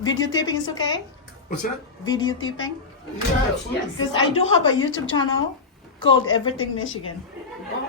Videotaping is okay? What's that? Videotaping? Yeah, absolutely. Because I do have a YouTube channel called Everything Michigan.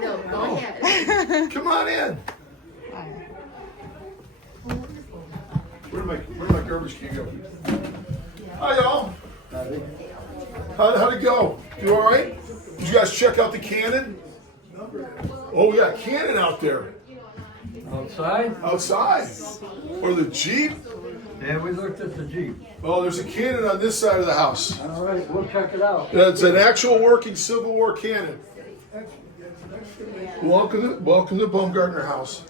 No, go ahead. Come on in. Where did my garbage can go? Hi, y'all. How'd it go? You all right? Did you guys check out the cannon? Oh, we got a cannon out there. Outside? Outside. Or the Jeep. Yeah, we looked at the Jeep. Oh, there's a cannon on this side of the house. All right, we'll check it out. It's an actual working Civil War cannon. Welcome to Baumgartner House.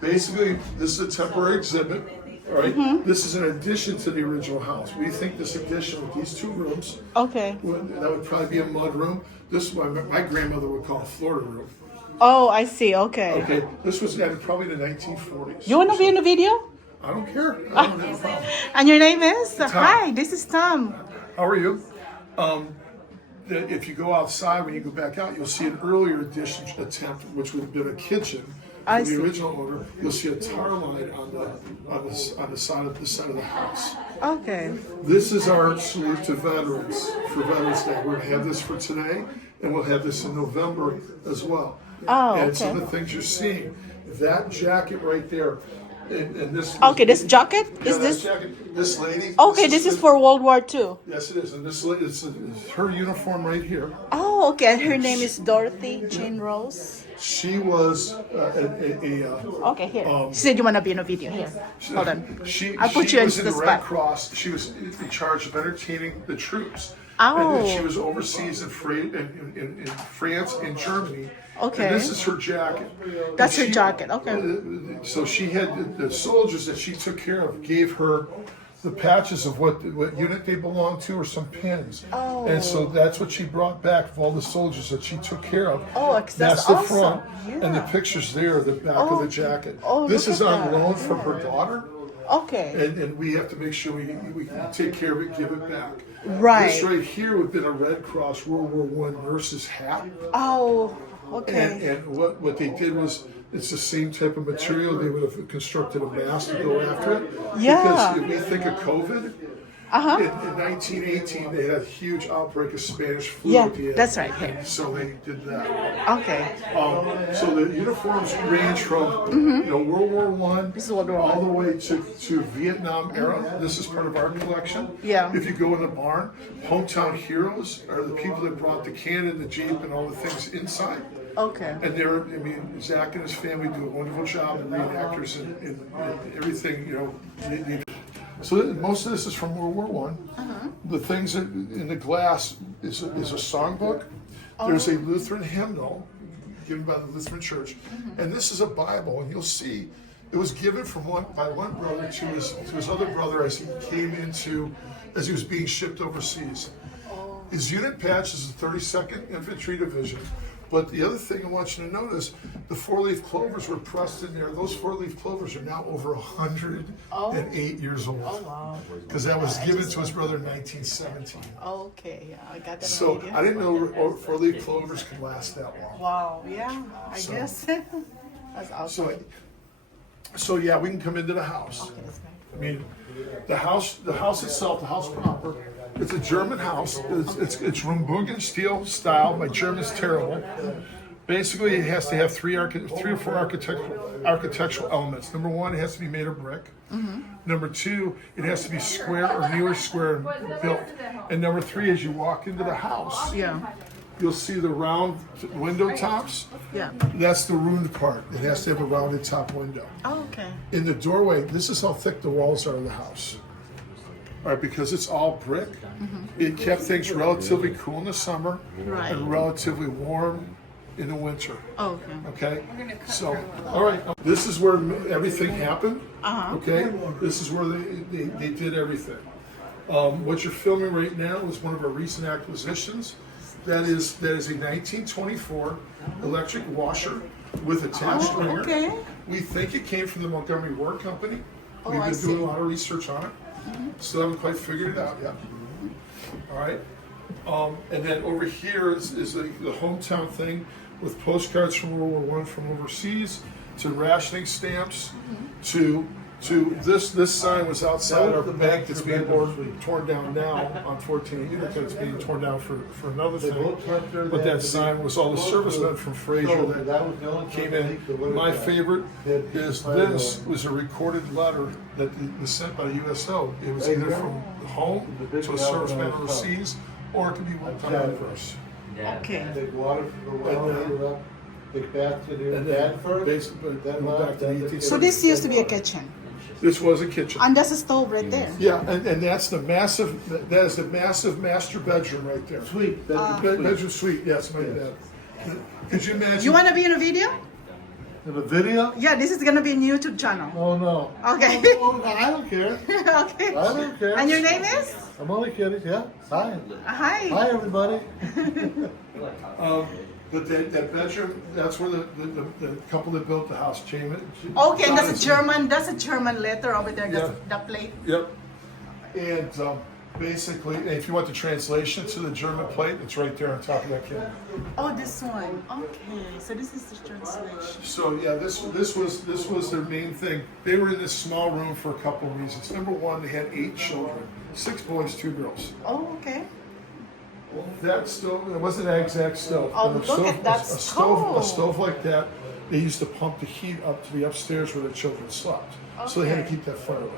Basically, this is a temporary exhibit. All right. This is an addition to the original house. We think this addition with these two rooms, Okay. that would probably be a mud room. This is what my grandmother would call a Florida room. Oh, I see. Okay. Okay, this was added probably in the 1940s. You want to be in the video? I don't care. I don't have a problem. And your name is? Hi, this is Tom. How are you? If you go outside, when you go back out, you'll see an earlier addition attempt, which would have been a kitchen. I For the see. original owner, you'll see a tar line on the side of the house. Okay. This is our salute to veterans for Veterans Day. We're gonna have this for today, and we'll have this in November as well. Oh, And some of okay. the things you're seeing, that jacket right there, and this. Okay, this jacket? Yeah, Is that this? jacket, this lady? Okay, this is for World War II. Yes, it is, and this it's her uniform right here. Oh, okay. And her name is Dorothy Jean Rose. She was Okay, here. She said you want to be in a video. Here. Hold on. I'll put she you was into in the the Red spot. Cross. She was in charge of entertaining the troops. Oh. And then she was overseas in France and Germany. Okay. And this is her jacket. That's And her jacket, okay. So she had the soldiers that she took care of gave her the patches of what unit they belonged to or some pins. Oh. And so that's what she brought back of all the soldiers that she took care of. Oh, that's the awesome. front, and the Yeah. pictures there, the back of the jacket. Oh, This look is at on that. loan from her daughter, Okay. and we have to make sure we can take care of it, give it back. Right. This right here would have been a Red Cross World War I nurse's hat. Oh, okay. And what they did was, it's the same type of material. They would have constructed a mask to go after it. Yeah. Because if we think of COVID, Uh-huh. in 1918 they had a huge outbreak of Spanish flu Yeah, at the end. that's right, here. So they did that. Okay. So the uniforms range from World War I This is World War all I. the way to Vietnam era. This is part of our collection. Yeah. If you go in the barn, hometown heroes are the people that brought the cannon, the Jeep, and all the things inside. Okay. And Zach and his family do a wonderful job, and reenactors and everything, So most of this is from World War I. The things that in the glass is a songbook. There's a Lutheran hymnal given by the Lutheran Church, and this is a Bible. And you'll see it was given by one brother to his other brother as he was being shipped overseas. His unit patch is the 32nd Infantry Division. But the other thing I want you to notice, the four-leaf clovers were pressed in there. Those four-leaf clovers are now over 108 years old. Oh, wow. Because that was given to his brother in 1917. Okay, yeah, I got that on So video. I didn't know four-leaf clovers could last that long. Wow, yeah, I So- guess. That's awesome. So yeah, we can come into the house. I mean, the house itself, the house proper, it's a German house. It's Rumbogen steel style. My German's terrible. Basically, it has to have three or four architectural elements. Number one, it has to be made of brick. Number two, it has to be square or near square built. And number three, as you walk into the house, Yeah, you'll see the round window tops. yeah. That's the ruined part. It has to have a rounded top window. Oh, okay. In the doorway, this is how thick the walls are in the house. All right, because it's all brick, it kept things relatively cool in the summer Right. and relatively warm in the winter. Oh, okay. Okay, so, all right, this is where everything happened. Uh-huh. Okay, this is where they did everything. What you're filming right now is one of our recent acquisitions. That is a 1924 electric washer with attached ringer. Okay. We think it came from the Montgomery Ward Company. We've I been see. doing a lot of research on it. Still haven't quite figured it out yet. All right. And then over here is the hometown thing with postcards from World War I from overseas, to rationing stamps, to this sign was outside our bank that's being torn down now on 14 Utica. It's being torn down for another thing. But that sign was all the servicemen from Fraser that came in. My favorite is this was a recorded letter that was sent by the USO. It was either from home to a serviceman overseas, or it could be one time verse. Okay. Take water from the well, take bath to the And dad then first. basically then go back to the then 18th So this used to be a kitchen. This was a kitchen. And that's a stove right there. Yeah, and that's the massive, that is the massive master bedroom right there. Sweet. Bedroom suite, yes, my bad. Could you imagine? You want to be in a video? In the video? Yeah, this is going to be a YouTube channel. Oh no. Okay. Oh, I don't care. Okay. I don't care. And your name is? I'm only kidding. Yeah. Hi. Hi. Hi, everybody. But that bedroom, that's where the couple that built the house came in. Okay, and that's a German letter over there, that's Yeah. the plate. Yep. And basically, if you want the translation to the German plate, it's right there on top of that kid. Oh, this one. Okay, so this is the translation. So yeah, this was their main thing. They were in this small room for a couple of reasons. Number one, they had 8 children, 6 boys, 2 girls. Oh, okay. That stove, it wasn't an exact stove. Oh, but a look stove, at that a stove. stove like that, they used to pump the heat up to the upstairs where the children slept. So they had to Okay. keep that fire lit.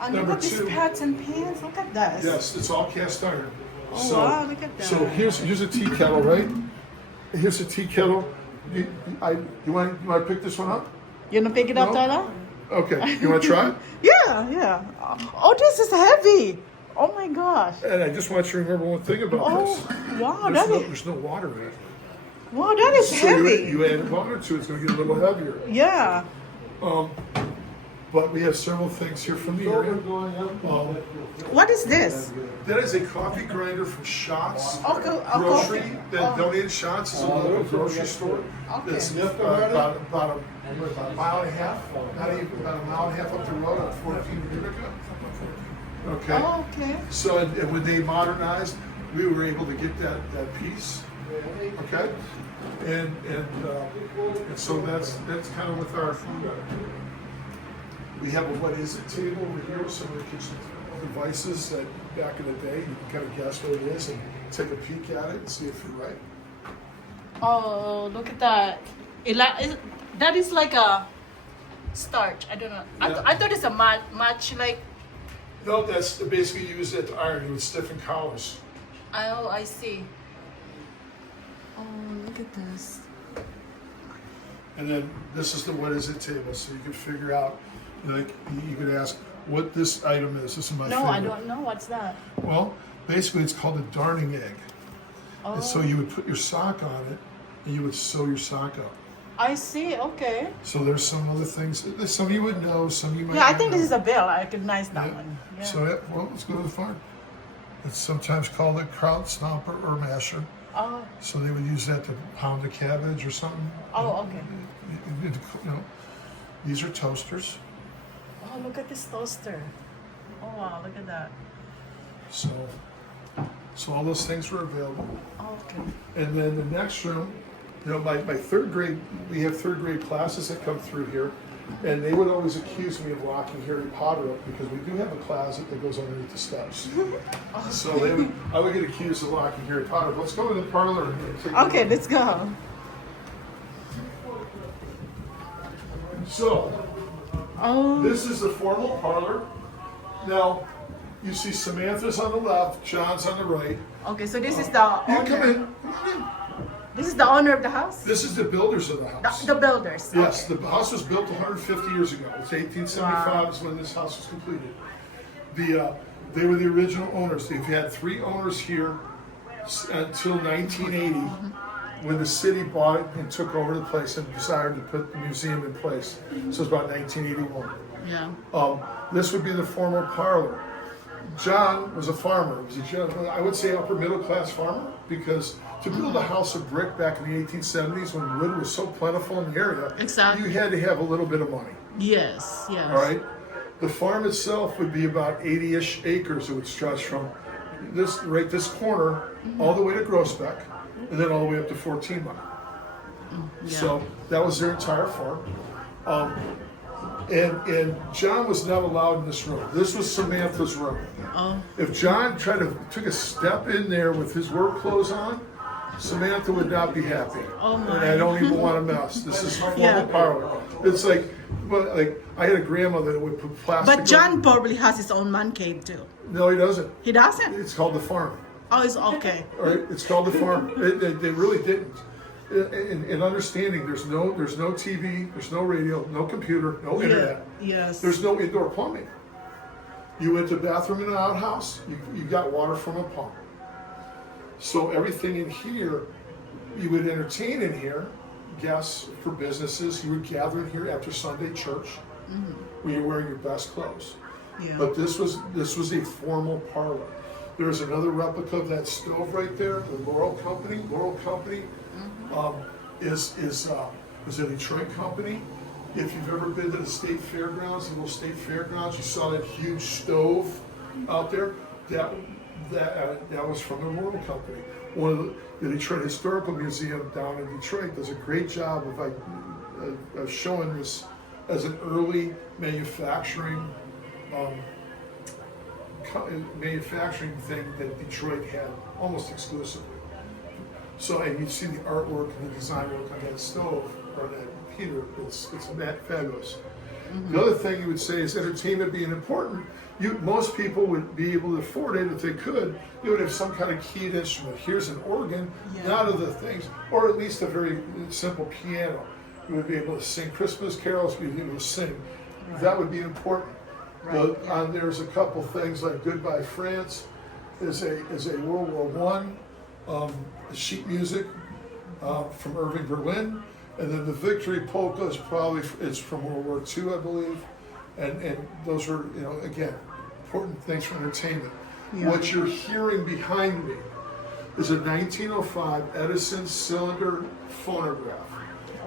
And Number look at these 2, pots and pans. Look at this. yes, it's all cast iron. Oh, wow, look at that. So here's a tea kettle, right? Here's a tea kettle. You want to pick this one up? You want to pick it up, No. Tyler? Okay, you want to try it? Yeah. Oh, this is heavy. Oh my gosh. And I just want you to remember one thing about Oh, this. wow, There's no water in it. that is So heavy. you add water to it, it's going to get a little heavier. Yeah. But we have several things here from the area. What is this? That is a coffee grinder from Shots Okay, Grocery. coffee. That donated Shots is a little grocery store. Okay. It's about a mile and a half, not even about a mile and a half up the road on 14 Utica. Okay. Oh, okay. So and when they modernized, we were able to get that piece. Okay. And so that's kind of with our. We have a what is it table over here with some of the kitchen devices that back in the day you can kind of guess what it is and take a peek at it and see if you're right. Oh, look at that. That is like a starch. I don't know. Yeah. I thought it's a match like. No, that's basically used at the iron. You would stiffen collars. Oh, I see. Oh, look at this. And then this is the what is it table, so you can figure out. Like you could ask what this item is. This is my No, favorite. I don't know. What's that? Well, basically it's called a darning egg. Oh, And so you would put your sock on it, and you would sew your sock up. I see. Okay. So there's some other things. Some you would know, some you might. Yeah, I not think know. this is a bill. I recognize that Yeah. one. Yeah. So well, let's go to the farm. It's sometimes called a kraut stomper or masher. Oh. So they would use that to pound a cabbage or something. Oh, okay. You know, these are toasters. Oh, look at this toaster. Oh wow, look at that. So all those things were available. Oh, okay. And then the next room, you know, my 3rd grade, we have 3rd grade classes that come through here, and they would always accuse me of locking Harry Potter up because we do have a closet that goes underneath the steps. So I would get accused of locking Harry Potter. Let's go to the parlor. And take a Okay, look. let's go. So Oh. this is the formal parlor. Now, you see Samantha's on the left, John's on the right. Okay, so this is the You come owner. in. Come on in. This is the owner of the house. This is the builders of the house. The builders. Yes, Okay. the house was built 150 years ago. It's 1875 is when this house was completed. They were the original owners. They've had 3 owners here until 1980, when the city bought it and took over the place and decided to put the museum in place. So it's about 1981. Yeah. This would be the former parlor. John was a farmer. He was I would say upper middle class farmer, because to build a house of brick back in the 1870s when wood was so plentiful in the area, Exactly. you had to have a little bit of money. Yes. Yes. All right. The farm itself would be about 80-ish acres. It would stretch from this corner all the way to Groesbeck, and then all the way up to 14 Mile. Yeah. So that was their entire farm. And John was not allowed in this room. This was Samantha's room. Oh. If John took a step in there with his work clothes on, Samantha would not be happy. Oh my. And I don't even want to mess. This is formal Yeah. parlor. It's like I had a grandmother that would put plastic. But John probably has his own man cave too. No, he doesn't. He doesn't. It's called the farm. Oh, it's okay. All right, it's called the farm. They really didn't. In understanding, there's no TV, there's no radio, no computer, no internet. Yes. There's no indoor plumbing. You went to the bathroom in an outhouse, you got water from a pump. So everything in here, you would entertain in here, guests for businesses. You would gather in here after Sunday church, when you're wearing your best clothes. Yeah. But this was a formal parlor. There's another replica of that stove right there, the Laurel Company. Laurel Company is a Detroit company. If you've ever been to the state fairgrounds, the little state fairgrounds, you saw that huge stove out there. That was from the Laurel Company. One of the Detroit Historical Museum down in Detroit does a great job of showing this as an early manufacturing thing that Detroit had almost exclusively. So, and you see the artwork and the design work on that stove or that heater. It's fabulous. The other thing you would say is entertainment being important. Most people would be able to afford it if they could. You would have some kind of keyed instrument. Here's an organ, not of the things, or at least a very simple piano. You would be able to sing Christmas carols. You'd be able to sing. Right. That would be important. Right. But there's a couple things like "Goodbye France" is a World War I sheet music from Irving Berlin, and then the Victory Polka is from World War II, I believe, and those are again important things for entertainment. Yeah. What you're hearing behind me is a 1905 Edison cylinder phonograph.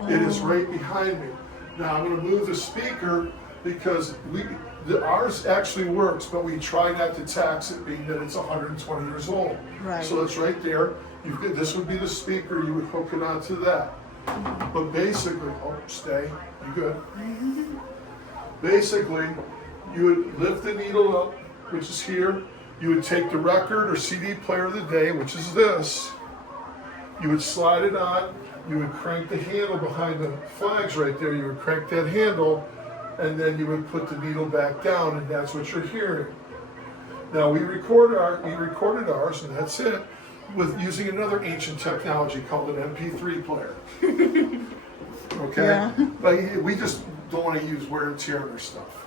It is right behind me. Now I'm going to move the speaker because ours actually works, but we try not to tax it, being that it's 120 years old. Right. So it's right there. This would be the speaker. You would hook it onto that. But basically, stay. You good? Basically, you would lift the needle up, which is here. You would take the record or CD player of the day, which is this. You would slide it on. You would crank the handle behind the flags right there. You would crank that handle, and then you would put the needle back down, and that's what you're hearing. Now we recorded ours, and that's it, with using another ancient technology called an MP3 player. Okay, yeah. But we just don't want to use wear and tear on our stuff.